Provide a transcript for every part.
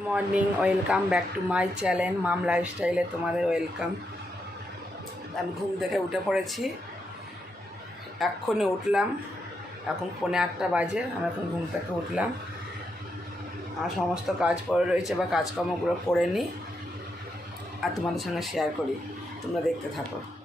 Morning, welcome back to my channel, mum লাইফস্টাইলে তোমাদের welcome. আমি ঘুম থেকে উঠে পড়েছি। এক্ষুনি উঠলাম। এখন পৌনে আটটা বাজে, আমি এখন ঘুম থেকে উঠলাম। আর সমস্ত কাজ পড়ে রয়েছে বা কাজকর্মগুলো করে নিই। আর তোমাদের সঙ্গে শেয়ার করি। তোমরা দেখতে থাকো।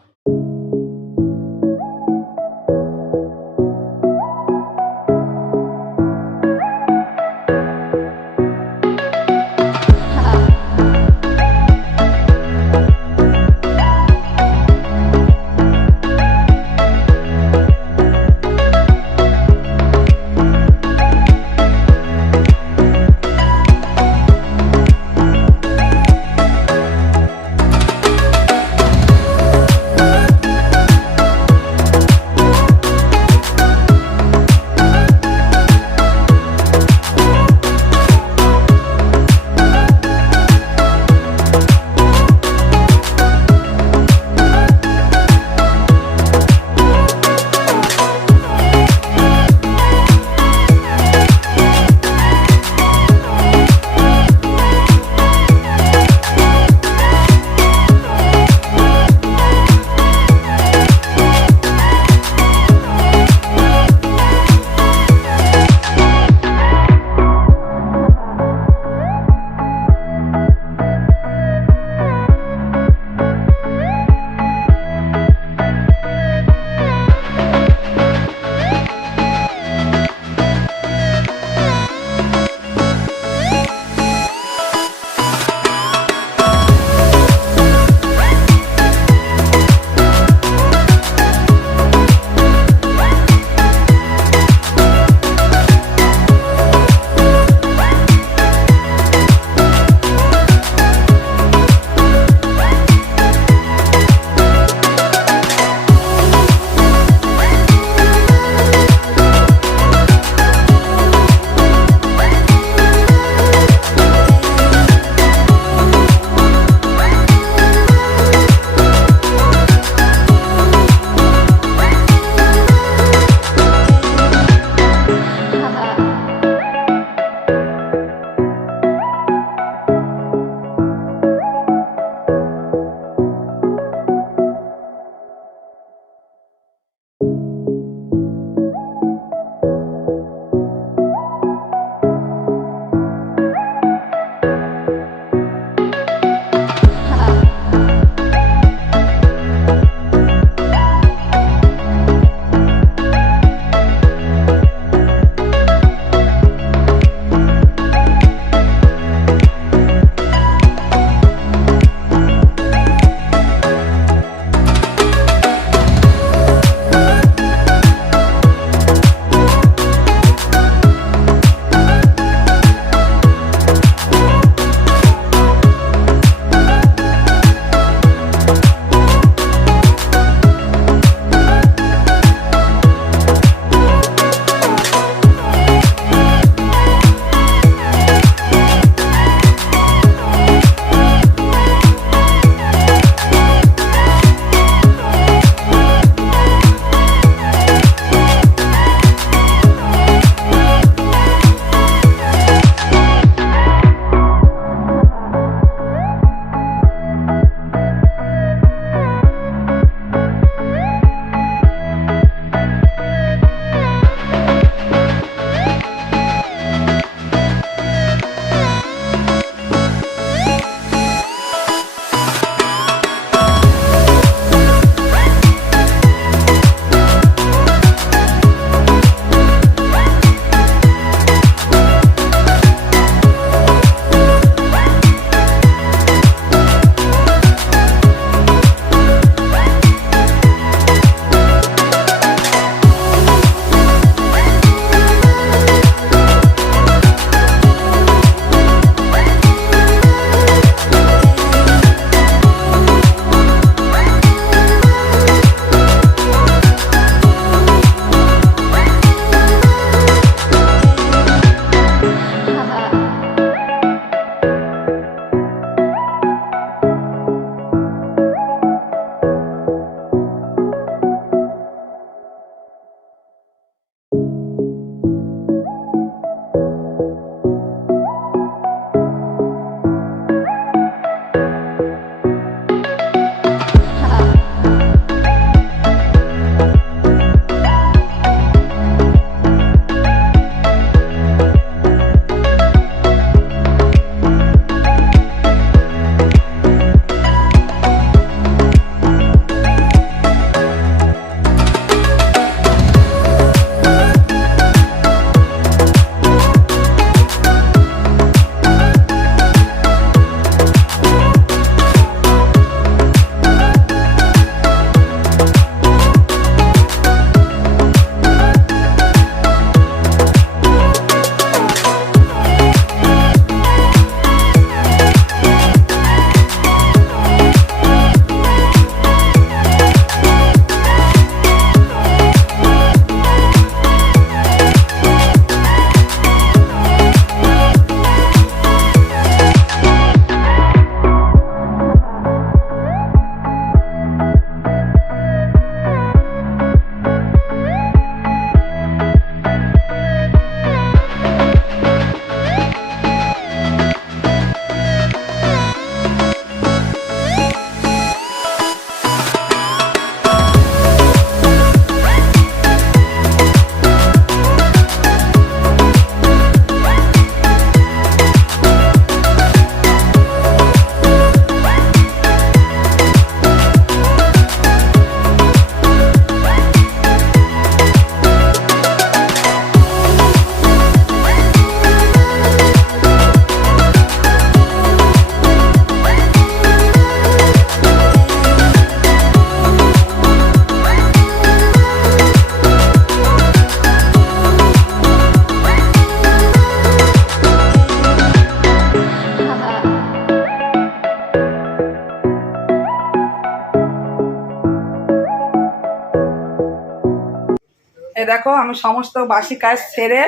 আমি সমস্ত বাসি কাজ সেরে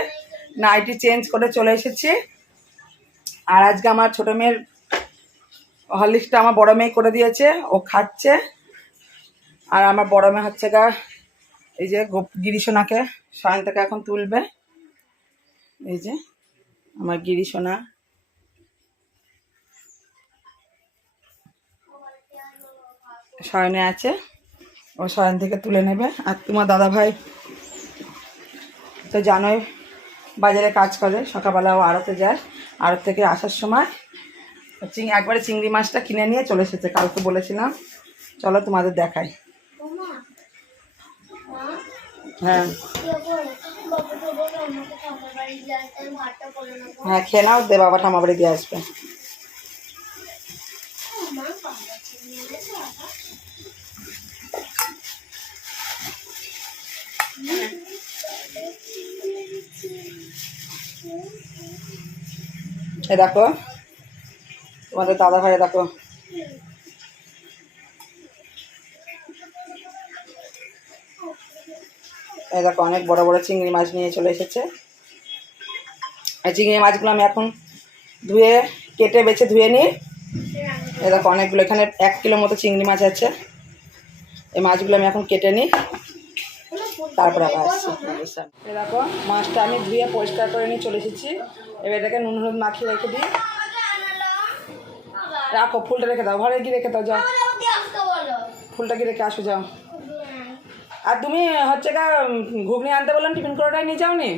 নাইটি চেঞ্জ করে চলে এসেছি। আর আজকে আমার ছোটো মেয়ের হরলিক্সটা আমার বড় মেয়ে করে দিয়েছে, ও খাচ্ছে। আর আমার বড় মেয়ে হচ্ছে গা, এই যে গিরিশোনাকে শয়ন থেকে এখন তুলবে। এই যে আমার গিরিশোনা। শয়নে আছে, ও শয়ন থেকে তুলে নেবে। আর তোমার দাদা ভাই তো জানোই বাজারে কাজ করে, সকালবেলা ও আড়তে যায়। আড়ত থেকে আসার সময় চিং একবারে চিংড়ি মাছটা কিনে নিয়ে চলে এসেছে, কালকে বলেছিলাম। চলো তোমাদের দেখাই। হ্যাঁ। হ্যাঁ খেয়ে নাও, দে বাবা ঠামা বাড়ি দিয়ে আসবে। এ দেখো, তোমাদের দাদা ভাই দেখো। এই দেখো, অনেক বড় বড় চিংড়ি মাছ নিয়ে চলে এসেছে। এই চিংড়ি মাছগুলো আমি এখন ধুয়ে, কেটে, বেছে ধুয়ে নিই। এ দেখো, অনেকগুলো, এখানে এক কিলো মতো চিংড়ি মাছ আছে। এই মাছগুলো আমি এখন কেটে নিই। তারপরে আবার আসছি সামনে। দেখো মাছটা আমি ধুয়ে পরিষ্কার করে নিয়ে চলে এসেছি। এবার এটাকে নুন হলুদ মাখিয়ে রেখে দিই। রাখো ফুলটা রেখে দাও। ঘরে গিয়ে রেখে দাও যাও। ফুলটা গিয়ে রেখে আসো যাও। আর তুমি হচ্ছে গা ঘুগনি আনতে বললাম টিফিন করাটাই নিয়ে যাও নি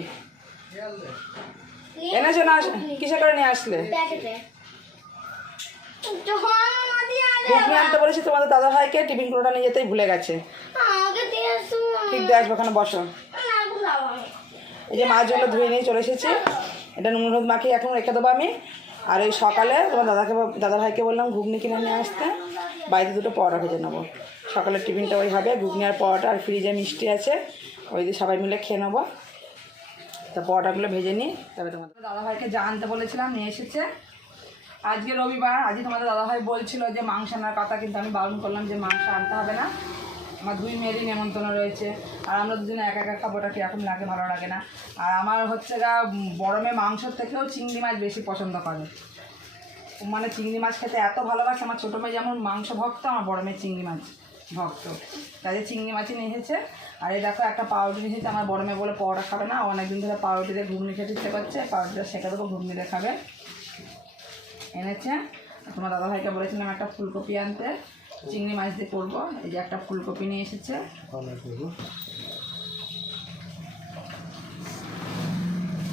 এনেছো না কিসে করে নিয়ে আসলে? ঘুগনি আনতে বলেছি তোমাদের দাদা ভাইকে টিফিন করাটা নিয়ে যেতেই ভুলে গেছে। ঠিক দিয়ে আসবে ওখানে বসো। এই যে মাছগুলো ধুয়ে নিয়ে চলে এসেছি। এটা নুন হলুদ মাখিয়ে এখন রেখে দেবো আমি। আর এই সকালে তোমার দাদাকে দাদা ভাইকে বললাম ঘুগনি কিনে নিয়ে আসতে। বাড়িতে দুটো পরোটা ভেজে নেব। সকালের টিফিনটা ওই হবে ঘুগনি আর পরোটা আর ফ্রিজে মিষ্টি আছে। ওই দিয়ে সবাই মিলে খেয়ে নেব। তা পরোটাগুলো ভেজে নিই তবে তোমাদের দাদা ভাইকে যা আনতে বলেছিলাম নিয়ে এসেছে। আজকে রবিবার আজকে তোমাদের দাদাভাই বলছিল যে মাংস আনার কথা কিন্তু আমি বারণ করলাম যে মাংস আনতে হবে না। আমার দুই মেয়েরই নেমন্তন্ন রয়েছে আর আমরা দুজনে একা একা খাব ওটা কীরকম লাগে ভালো লাগে না। আর আমার হচ্ছে গা উম, বড় মেয়ে মাংসর থেকেও চিংড়ি মাছ বেশি পছন্দ করে। মানে চিংড়ি মাছ খেতে এত ভালোবাসে আমার ছোটো মেয়ে যেমন মাংস ভক্ত আমার বড় মেয়ে চিংড়ি মাছ ভক্ত। তাদের চিংড়ি মাছই নিয়ে এসেছে আর এই দেখো একটা পাউরুটি নিয়ে এসেছে আমার বড় মেয়ে বলে পরোটা খাবে না অনেকদিন ধরে পাউরুটিতে ঘুগনি খেতে ইচ্ছে করছে পাউরুটিটা শেখা দেবো ঘুগনিতে খাবে। এনেছে। তোমার দাদা ভাইকে বলেছিলাম একটা ফুলকপি আনতে। চিংড়ি মাছ দিয়ে করব। এই যে একটা ফুলকপি নিয়ে এসেছে।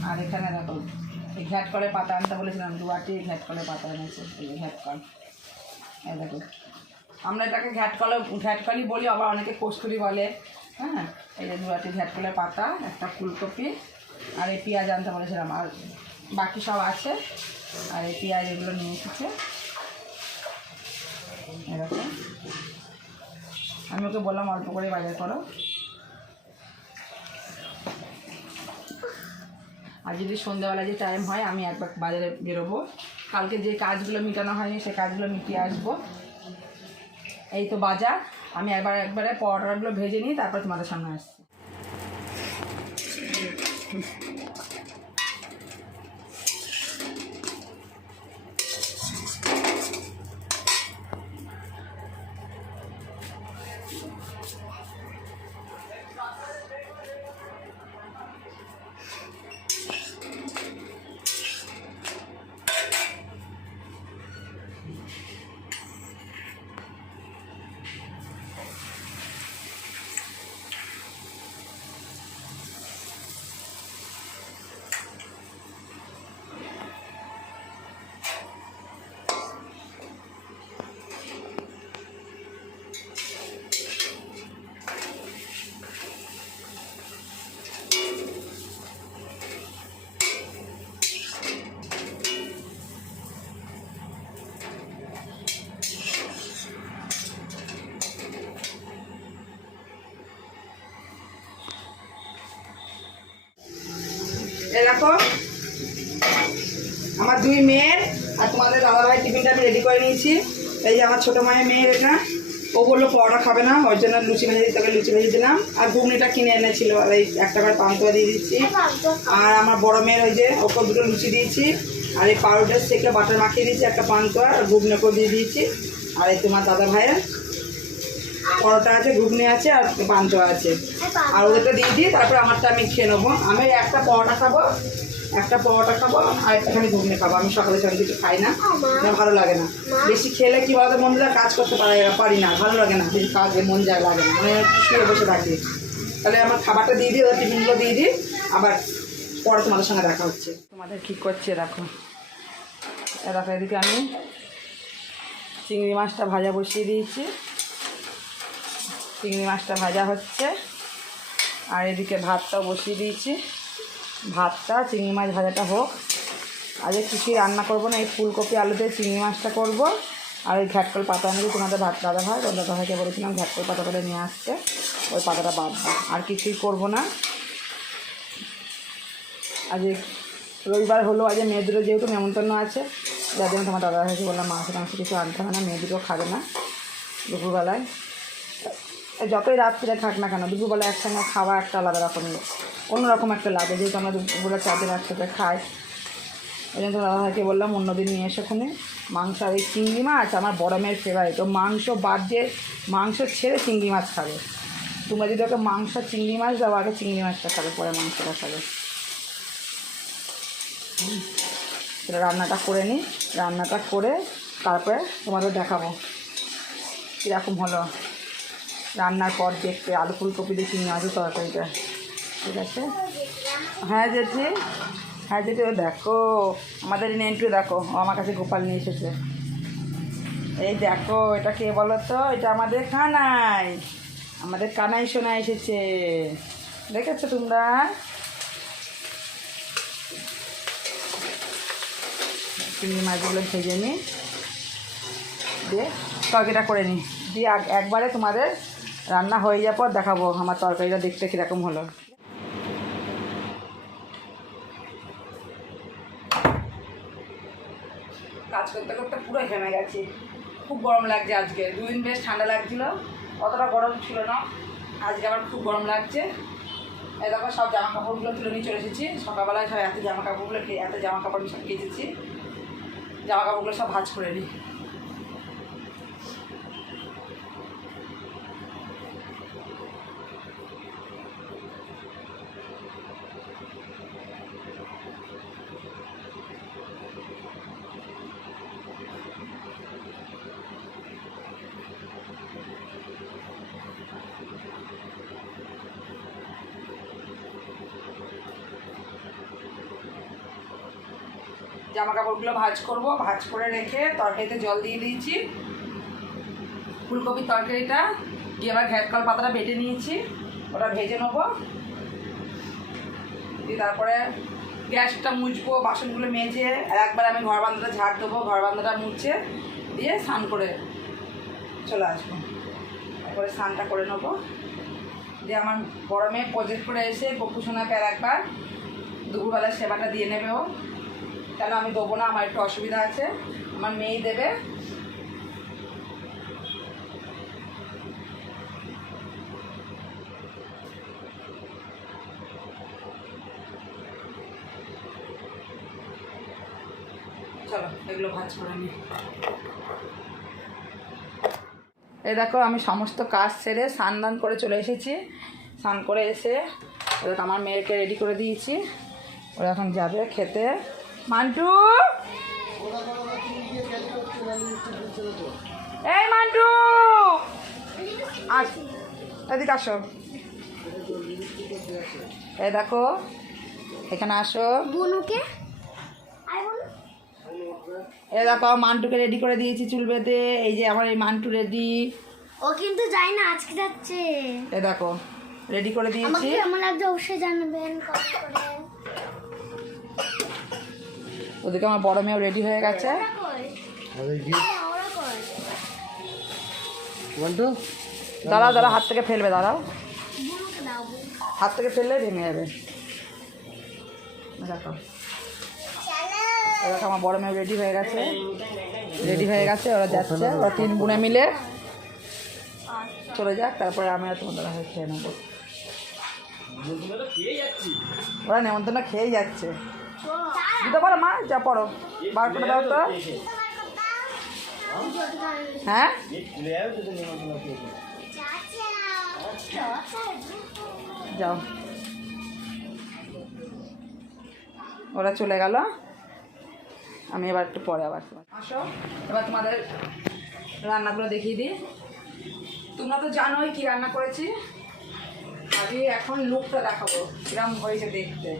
আর এখানে দেখো, এই ঘ্যাট কলে পাতা আনতে বলেছিলাম দু আটি ঘ্যাট কলে পাতা এনেছে। এই ঘ্যাট কল। এই দেখো। আমরা এটাকে ঘ্যাট কলে ঘ্যাট কলই বলি, আবার অনেকে কস্তুরি বলে। হ্যাঁ? এই যে দু আটি ঘ্যাট কলের পাতা, একটা ফুলকপি, আর এই পেঁয়াজ আনতে বলেছিলাম। আর বাকি সব আছে। আর এই পেঁয়াজ এগুলো নিয়ে এসেছে। এরকম। আমি ওকে বললাম অল্প করে বাজার করো। আর যদি সন্ধ্যাবেলা যে টাইম হয়, আমি একবার বাজারে বেরোবো। কালকে যে কাজগুলো মেটানো হয়নি সে কাজগুলো মিটিয়ে আসব। এই তো বাজার। আমি একবার একবারে পরোটাগুলো ভেজে নিই তারপর তোমাদের সামনে আসছি। এই দেখো। আমার দুই মেয়ের আর তোমাদের দাদাভাই টিফিনটা আমি রেডি করে নিয়েছি। এই যে আমার ছোটো মায়ের মেয়ের এটা। ও বলল পরোটা খাবে না ওই জন্য লুচি ভেজে দিতে লুচি ভেজে দিলাম। আর ঘুগনিটা কিনে এনেছিল, আর এই একটা করে পান্তুয়া দিয়ে দিচ্ছি। আর আমার বড় মেয়ের ওই যে ওকে দুটো লুচি দিয়েছি। আর এই পাউডার থেকে বাটার মাখিয়ে দিয়েছি, একটা পান্তুয়া আর ঘুগনিকেও দিয়ে দিয়েছি। আর এই তোমার দাদা ভাইয়ের পরোটা আছে ঘুগনি আছে আর পান্তুয়া আছে। আর ওদেরটা দিয়ে দিই তারপর আমারটা আমি খেয়ে নেব। আমি একটা পরোটা খাব একটা পরোটা খাব আর একটাখানি ঘুগনি খাব। আমি সকালে সকালে কিছু খাই না। আমার ভালো লাগে না। বেশি খেলে কি বলতো বন্ধুরা কাজ করতে পারে পারি না ভালো লাগে না। বেশি কাজে মন যায় লাগে না। মানে শুয়ে বসে থাকি। তাহলে আমার খাবারটা দিয়ে দিই ওদের টিফিনগুলো দিয়ে দিই। আবার পরে তোমাদের সঙ্গে দেখা হচ্ছে। তোমাদের কী করছে দেখো। দেখো এদিকে আমি চিংড়ি মাছটা ভাজা বসিয়ে দিয়েছি। চিংড়ি মাছটা ভাজা হচ্ছে। আর এদিকে ভাতটাও বসিয়ে দিয়েছি। ভাতটা, চিংড়ি মাছ ভাজাটা হোক। আজকে কিছুই রান্না করব না, এই ফুলকপি, আলু দিয়ে চিংড়ি মাছটা করব। আর ওই ঘ্যাটকল পাতা আনবে তোমাদের ভাত দাদা ভাই ওর দাদা ভাইকে বলেছিলাম ঘ্যাটকল পাতা করে নিয়ে আসতে। ওই পাতাটা বাদ আর কিছুই করব না? আজকে রবিবার হলো আজকে মেয়েদেরও যেহেতু নেমন্তন্ন আছে, যার জন্য তোমার দাদা ভাইকে বললাম, মাংস টাংস কিছু আনতে হবে না মেয়েদেরও খাবে না দুপুরবেলায়। যতই রাত্রিরে থাক না কেন, দুপুরবেলা একসঙ্গে খাওয়া একটা আলাদা রকমের অন্যরকম একটা লাগে, যেহেতু আমরা দুপুরবেলা চারদিন একসাথে খাই। ওই জন্য দাদা ভাইকে বললাম, অন্যদিন নিয়ে এসে ওখানে মাংস আর এই চিংড়ি মাছ আমার বড় মেয়ের ফেভারিট ও মাংস বাদ দিয়ে মাংস ছেড়ে চিংড়ি মাছ খাবে। তোমরা যদি ওকে মাংস চিংড়ি মাছ দাও, আগে চিংড়ি মাছটা খাবে, পরে মাংসটা খাবে। সেটা রান্নাটা করে নিই রান্নাটা করে তারপরে তোমাদের দেখাবো। কীরকম হলো। রান্নার পর দেখতে আলু ফুলকপি দিয়ে চিংড়ি মাছের তরকারিটা। ঠিক আছে? হ্যাঁ জেঠি। হ্যাঁ জেঠি, ও দেখো, আমাদের নেন্টু দেখো, ও আমার কাছে গোপাল নিয়ে এসেছে। এই দেখো, এটা কে বলো তো এটা আমাদের কানাই। আমাদের কানাই সোনা এসেছে। দেখেছ তোমরা? চিংড়ি মাছগুলো ভেজে নিই দিয়ে তরকারিটা করে নিই দিয়ে এক- একবারে তোমাদের রান্না হয়ে যাওয়ার পর দেখাবো আমার তরকারিটা দেখতে কীরকম হলো। কাজ করতে করতে পুরো ঘেমে গেছি। খুব গরম লাগছে আজকে। দুদিন বেশ ঠান্ডা লাগছিল, অতটা গরম ছিল না। আজকে আবার খুব গরম লাগছে। দেখো, সব জামা কাপড়গুলো তুলে নিয়ে চলে এসেছি। সকালবেলায় সব এত জামা কাপড়গুলো এত জামা কাপড় সব কেচেছি। জামা কাপড়গুলো সব ভাজ করে নিই। কাপড়গুলো ভাজ করব। ভাজ করে রেখে তরকারিতে জল দিয়ে দিয়েছি। ফুলকপির তরকারিটা। দিয়ে আবার ঘ্যাটকল পাতাটা বেটে নিয়েছি। ওটা ভেজে নেব। দিয়ে তারপরে গ্যাসটা মুছবো, বাসনগুলো মেজে। আর একবার আমি ঘর বান্ধাটা ঝাড় দেবো, ঘর বান্ধাটা মুছে দিয়ে স্নান করে চলে আসব। তারপরে স্নানটা করে নেব। দিয়ে আমার বড় মেয়ে প্রজেক্ট করে এসে সোনাকে আর একবার দুপুরবেলার সেবাটা দিয়ে নেবে ও। কেন আমি দেবো না? আমার একটু অসুবিধা আছে। আমার মেয়ে দেবে। চলো, এগুলো করে দেখো, আমি সমস্ত কাজ সেরে স্নান দান করে চলে এসেছি। স্নান করে এসে এবার আমার মেয়েকে রেডি করে দিয়েছি। ওরা এখন যাবে খেতে। মান্টু? এই মান্টু! আস এদিকে আসো। এই দেখো এখানে আসো। বনুকে? এই দেখো মান্টুকে রেডি করে দিয়েছি চুল বেঁধে। এই যে আমার এই মান্টু রেডি ও কিন্তু যায় না আজকে যাচ্ছে। এ দেখো রেডি করে দিয়েছি। কেমন লাগছে অবশ্যই জানাবেন ওদিকে আমার বড় মেয়েও রেডি হয়ে গেছে। হ্যাঁ, দাঁড়াও দাঁড়াও হাত থেকে ফেলবে দাঁড়াও। হাত থেকে ফেললে ভেঙে যাবে। দেখো। আমার বড় মেয়ে রেডি হয়ে গেছে। রেডি হয়ে গেছে ওরা যাচ্ছে ওরা তিন বোনে মিলে। চলে যাক তারপরে আমি আর তোমাদের হয়ে খেয়ে নেব। ওরা নেমন্তন্ন খেয়েই যাচ্ছে। দিতে পারো মা, যা পড়ো। বার করে দাও তো। হ্যাঁ? যাও। ওরা চলে গেল। আমি এবার একটু পরে আবার আসো, এবার তোমাদের রান্নাগুলো দেখিয়ে দিই। তোমরা তো জানোই কি রান্না করেছি। আজকে এখন লুকটা দেখাবো, কিরম হয়েছে দেখতে।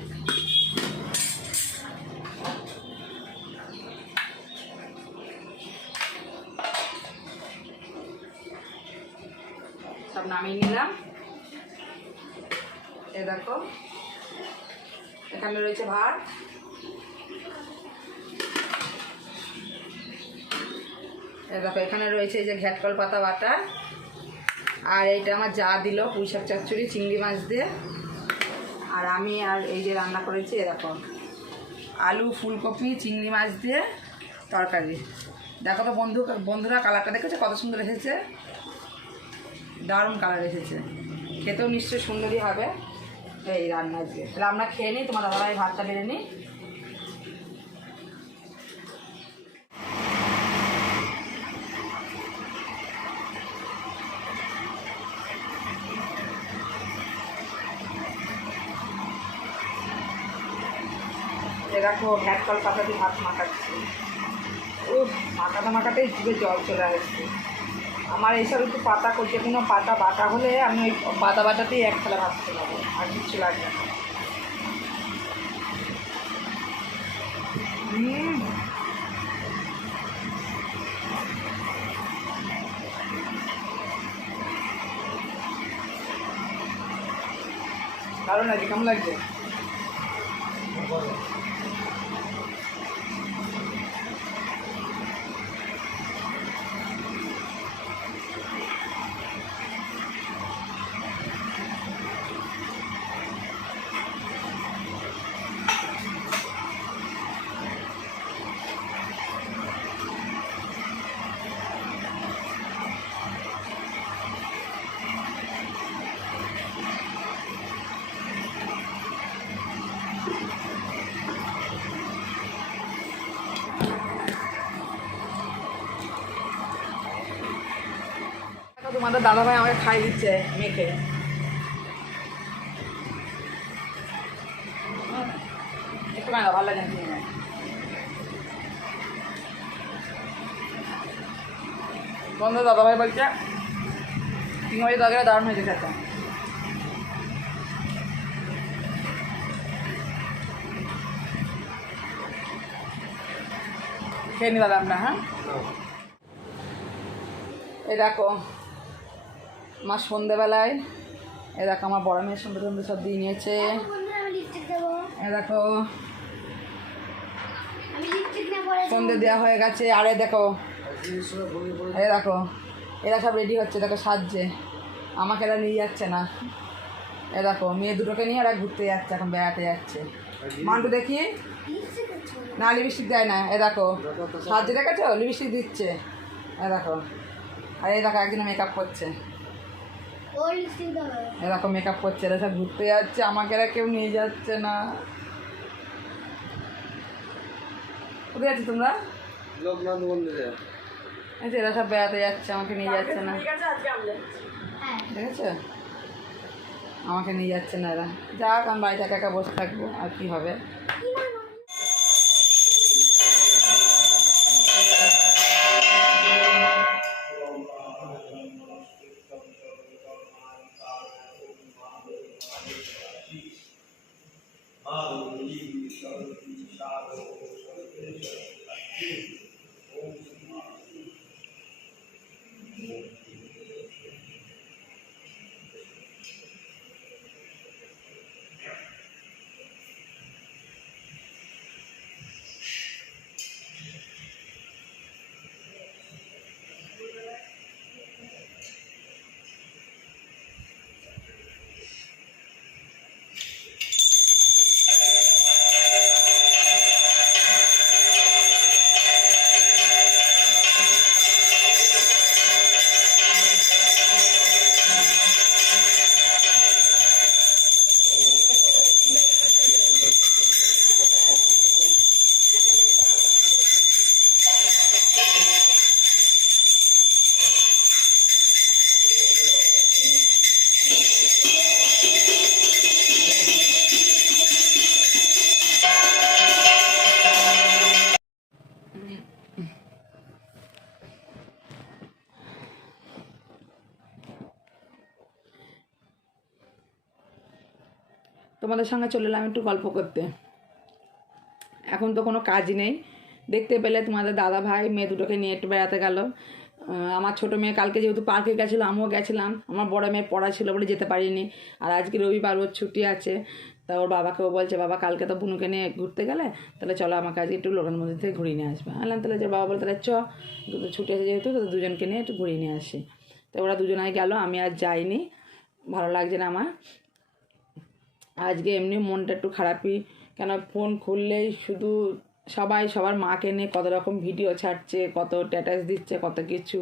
নামিয়ে নিলাম। এ দেখো, এখানে রয়েছে ভাত। এ দেখো, এখানে রয়েছে এই যে ঘ্যাটকল পাতা বাটা। আর এইটা আমার যা দিল, পুঁই শাক চচ্চড়ি, চিংড়ি মাছ দিয়ে। আর আমি আর এই যে রান্না করেছি, এ দেখো, আলু, ফুলকপি, চিংড়ি মাছ দিয়ে তরকারি। দেখো তো বন্ধু, বন্ধুরা কালারটা দেখেছে? কত সুন্দর এসেছে দারুণ কালার এসেছে। খেতেও নিশ্চয়ই সুন্দরই হবে। এই রান্না দিয়ে তাহলে আমরা খেয়ে নিই, তোমার দাদাভাই ভাতটা বেড়ে নিই দেখো, ভ্যাট কল পাতা দিয়ে ভাত মাখাচ্ছি। ও মাখাতে মাখাতেই জিভে জল চলে আসছে। আমার এইসব একটু পাতা করছে কোনো পাতা বাটা হলে আমি ওই পাতা বাটাতেই এক থালা ভাত নেব, আর কিচ্ছু লাগবে না। দারুণ লাগছে, কেমন লাগছে? তোমাদের দাদাভাই আমাকে খাই দিচ্ছে মেখে। একটু ভালো লাগে না। বন্ধু দাদাভাই বলছে চিংড়ি তরকারি দারুণ হয়েছে খেতে। খেয়ে নি দাদা আমরা হ্যাঁ। এই দেখো মা সন্ধেবেলায়। এ দেখো আমার বড় মেয়ের সন্ধে সন্ধে সব দিয়ে নিয়েছে। এ দেখো। সন্ধে দেওয়া হয়ে গেছে। আরে দেখো এই দেখো এরা সব রেডি হচ্ছে দেখো সাজছে। আমাকে এরা নিয়ে যাচ্ছে না। এ দেখো মেয়ে দুটোকে নিয়ে এরা ঘুরতে যাচ্ছে এখন বেড়াতে যাচ্ছে। মান্টু দেখি? না লিপস্টিক দেয় না। এ দেখো সাজছে দেখেছ? লিপস্টিক দিচ্ছে। এ দেখো। আর এই দেখো একদিনে মেকআপ করছে। ও লিপস্টিক দেবে এ দেখো মেকআপ করছে এরা সব ঘুরতে যাচ্ছে আমাকে এরা কেউ নিয়ে যাচ্ছে না। কোথায় যাচ্ছ তোমরা? লোকনাথ মন্দিরে। এই এরা সব বেড়াতে যাচ্ছে আমাকে নিয়ে যাচ্ছে না। ঠিক আছে আমাকে নিয়ে যাচ্ছে না এরা। যাক আমি বাড়িতে একা একা বসে থাকব আর কি হবে? তোমাদের সঙ্গে চলে এলাম একটু গল্প করতে। এখন তো কোনো কাজ নেই। দেখতে পেলে তোমাদের দাদা ভাই, মেয়ে দুটোকে নিয়ে একটু বেড়াতে গেল। আমার ছোটো মেয়ে কালকে যেহেতু পার্কে গেছিল, আমিও গেছিলাম। আমার বড় মেয়ে পড়া ছিল বলে যেতে পারিনি। আর আজকে রবিবার, ওর ছুটি আছে। তা ওর বাবাকেও বলছে, বাবা, কালকে তো বুনুকে নিয়ে ঘুরতে গেলে, তাহলে চলো আমাকে আজকে একটু লোকের মধ্যে থেকে ঘুরিয়ে নিয়ে আসবে। আনলাম তাহলে যে বাবা বলে তাহলে চ ছুটি আছে যেহেতু, তো দুজনকে নিয়ে একটু ঘুরিয়ে নিয়ে আসি। তো ওরা দুজনাই গেল, আমি আর যাইনি। ভালো লাগছে না আমার। আজকে এমনি মনটা একটু খারাপই। কেন ফোন খুললেই শুধু সবাই, সবার মাকে নিয়ে কত রকম ভিডিও ছাড়ছে, কত স্ট্যাটাস দিচ্ছে, কত কিছু।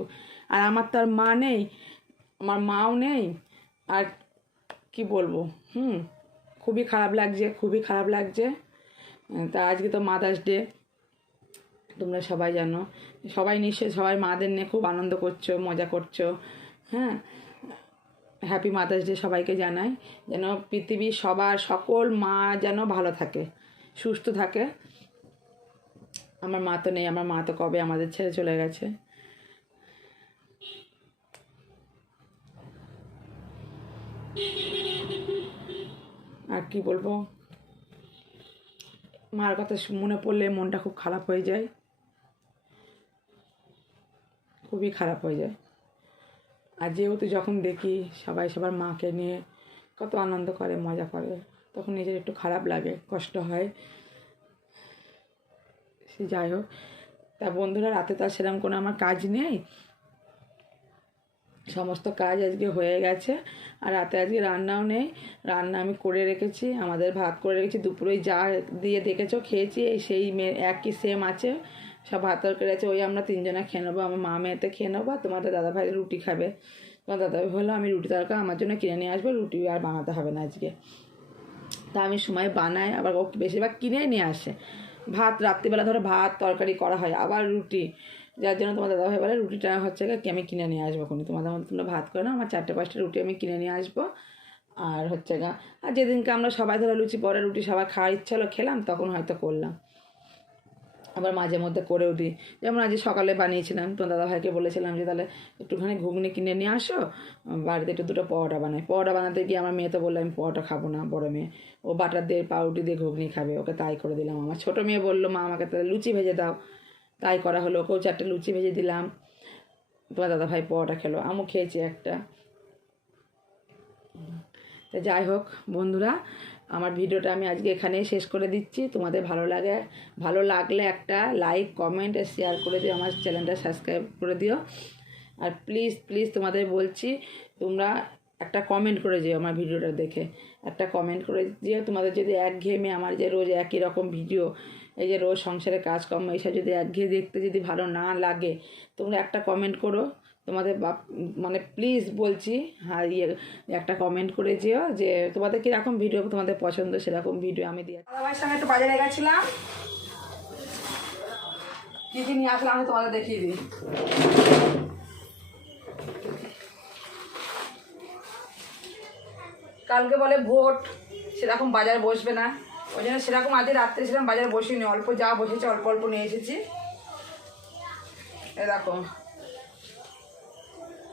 আর আমার তো আর মা নেই, আমার মাও নেই। আর কি বলব? হুম, খুবই খারাপ লাগছে, খুবই খারাপ লাগছে। তা আজকে তো মাদার্স ডে তোমরা সবাই জানো। সবাই নিশ্চয়ই সবাই মাদের নিয়ে খুব আনন্দ করছ, মজা করছ। হ্যাঁ হ্যাপি মাদার্স ডে সবাইকে জানাই, যেন পৃথিবীর সবার সকল মা যেন ভালো থাকে, সুস্থ থাকে। আমার মা তো নেই, আমার মা তো কবে আমাদের ছেড়ে চলে গেছে। আর কি বলব? মার কথা মনে পড়লে মনটা খুব খারাপ হয়ে যায়। খুবই খারাপ হয়ে যায়। আর যেহেতু যখন দেখি সবাই সবার মাকে নিয়ে কত আনন্দ করে, মজা করে, তখন নিজের একটু খারাপ লাগে, কষ্ট হয়। সে যাই হোক, তা বন্ধুরা, রাতে তো আর সেরকম কোনো আমার কাজ নেই। সমস্ত কাজ আজকে হয়ে গেছে, আর রাতে আজকে রান্নাও নেই। রান্না আমি করে রেখেছি, আমাদের ভাত করে রেখেছি দুপুরে যা দিয়ে দেখেছ খেয়েছি, এই সেই একই সেম আছে। সব ভাত তরকারি আছে, ওই আমরা তিনজনে খেয়ে নেব, আমার মা মেয়েতে খেয়ে নেব, আর তোমাদের দাদা দাদাভাই রুটি খাবে। তোমার দাদাভাই হলো আমি রুটি তরকা আমার জন্য কিনে নিয়ে আসব, রুটি আর বানাতে হবে না আজকে। তা আমি সময় বানাই, আবার ও বেশিরভাগ কিনে নিয়ে আসে। ভাত, রাত্রিবেলা ধরো ভাত তরকারি করা হয়, আবার রুটি। যার জন্য তোমার দাদাভাই বলে, রুটিটা হচ্ছে কি আমি কিনে নিয়ে আসব কোনো? তোমাদের মধ্যে তোমরা ভাত করে না, আমার চারটে পাঁচটা রুটি আমি কিনে নিয়ে আসব, আর হচ্ছে গা আর যেদিনকে আমরা সবাই ধরো লুচি পরে রুটি সবাই খাওয়ার ইচ্ছা হলো, খেলাম, তখন হয়তো করলাম। আবার মাঝে মধ্যে করেও দিই। যেমন আজ সকালে বানিয়েছিলাম, তোমার দাদাভাইকে বলেছিলাম যে তাহলে একটুখানি ঘুগনি কিনে নিয়ে আসো বাড়িতে একটু দুটো পরোটা বানাই। পরোটা বানাতে গিয়ে আমার মেয়ে তো বলল, আমি পরোটা খাব না, বড় মেয়ে। ও বাটার দিয়ে, পাউরুটি দিয়ে ঘুগনি খাবে, ওকে তাই করে দিলাম আমার। ছোটো মেয়ে বলল, মা, আমাকে তাহলে লুচি ভেজে দাও। তাই করা হলো, ওকেও চারটে লুচি ভেজে দিলাম। তোমার দাদাভাই পরোটা খেলো, আমিও খেয়েছি একটা। যাই হোক, বন্ধুরা আমার ভিডিওটা আমি আজকে এখানেই শেষ করে দিচ্ছি। তোমাদের ভালো লাগে, ভালো লাগলে একটা লাইক কমেন্ট শেয়ার করে দিও, আমার চ্যানেলটা সাবস্ক্রাইব করে দিও। আর প্লিজ প্লিজ তোমাদের বলছি, তোমরা একটা কমেন্ট করে যেও আমার ভিডিওটা দেখে। একটা কমেন্ট করে দিও তোমাদের যদি একঘেয়েমে আমার যে রোজ একই রকম ভিডিও, এই যে রোজ সংসারে কাজকর্ম, এইসব যদি একঘেয়ে দেখতে যদি ভালো না লাগে, তোমরা একটা কমেন্ট করো। তোমাদের বাপ মানে প্লিজ বলছি হ্যাঁ ইয়ে একটা কমেন্ট করে যেও যে তোমাদের কীরকম ভিডিও তোমাদের পছন্দ, সেরকম ভিডিও আমি দিয়ে দাদাভাইয়ের সঙ্গে একটু বাজারে গেছিলাম। কী কী নিয়ে আসলাম আমি তোমাদের দেখিয়ে দিই। কালকে বলে ভোট, সেরকম বাজার বসবে না। ওই জন্য সেরকম আজ রাত্রে সেরকম বাজার বসিনি, অল্প যা বসেছে অল্প অল্প নিয়ে এসেছি। এ দেখো।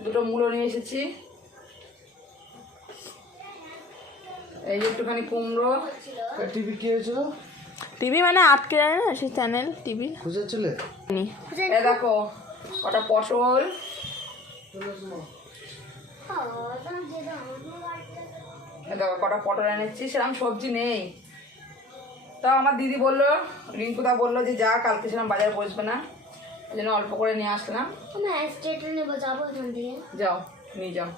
দুটো মূলো নিয়ে এসেছি। এই যে একটুখানি কুমড়ো। টিভি কি হয়েছিল? টিভি মানে আটকে যায় না সেই চ্যানেল টিভি। খুঁজে চলে? এ দেখো কটা পটল। দেখো কটা পটল এনেছি সেরকম সবজি নেই। তাও আমার দিদি বলল রিঙ্কুদা বলল যে যা কালকে সেরকম বাজারে বসবে না। ওই জন্য অল্প করে নিয়ে আসলাম। নেব যাব এখান থেকে। যাও নিয়ে যাও।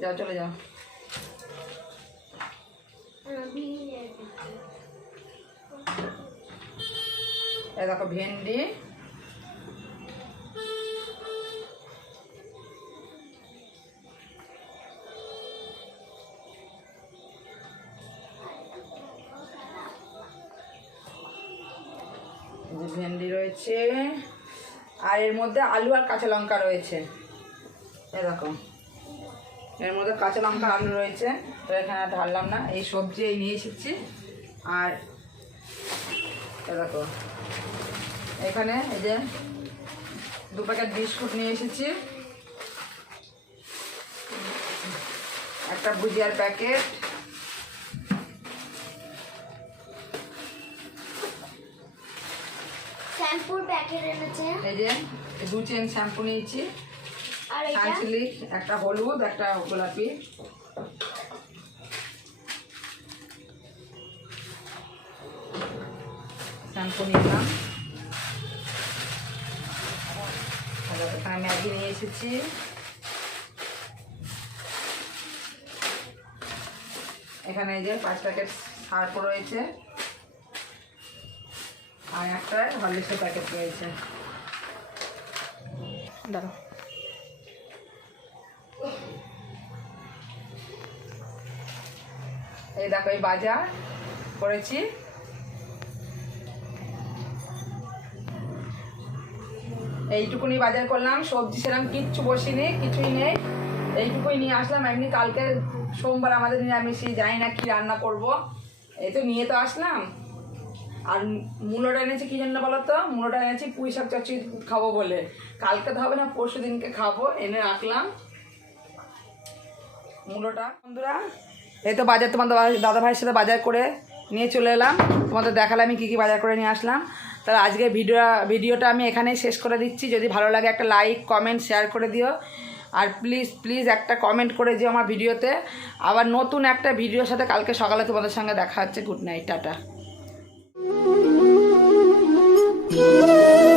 যাও চলে যাও। এ দেখো ভেন্ডি। রয়েছে। আর এর মধ্যে আলু আর কাঁচা লঙ্কা রয়েছে। এরকম এর মধ্যে কাঁচা লঙ্কা, আলু রয়েছে। তো এখানে ঢাললাম না। এই সবজি এই নিয়ে এসেছি। আর এরকম এখানে এই যে দু প্যাকেট বিস্কুট নিয়ে এসেছি। একটা ভুজিয়ার প্যাকেট। এই যে দু চেন শ্যাম্পু নিয়েছি। সানসিলিক একটা হলুদ একটা গোলাপি। শ্যাম্পু নিলাম। এখানে ম্যাগি নিয়ে এসেছি। এখানে এই যে পাঁচ প্যাকেট সার্ফ রয়েছে। আর একটা হরলিক্সের প্যাকেট রয়েছে। দাঁড়াও। এই দেখো, এই বাজার করেছি। এইটুকুনি বাজার করলাম, সবজি সেরকম কিচ্ছু বসিনি, কিছুই নেই। এইটুকুই নিয়ে আসলাম, এমনি কালকে সোমবার আমাদের নিরামিষই, জানি না কি রান্না করব। এই তো নিয়ে তো আসলাম। আর মূলোটা এনেছি কি জন্য বলো তো? মূলোটা এনেছি পুঁই শাক চচ্চড়ি খাব বলে। কালকে তো হবে না, পরশু দিনকে খাব, এনে রাখলাম। মূলোটা, বন্ধুরা, এই তো বাজার তোমাদের দাদা ভাইয়ের সাথে বাজার করে নিয়ে চলে এলাম। তোমাদের দেখালে আমি কী কী বাজার করে নিয়ে আসলাম। তাহলে আজকে ভিডিও, ভিডিওটা আমি এখানেই শেষ করে দিচ্ছি। যদি ভালো লাগে একটা লাইক, কমেন্ট, শেয়ার করে দিও। আর প্লিজ প্লিজ একটা কমেন্ট করে দিও আমার ভিডিওতে। আবার নতুন একটা ভিডিওর সাথে কালকে সকালে তোমাদের সঙ্গে দেখা হচ্ছে। Good night, tata. Thank you.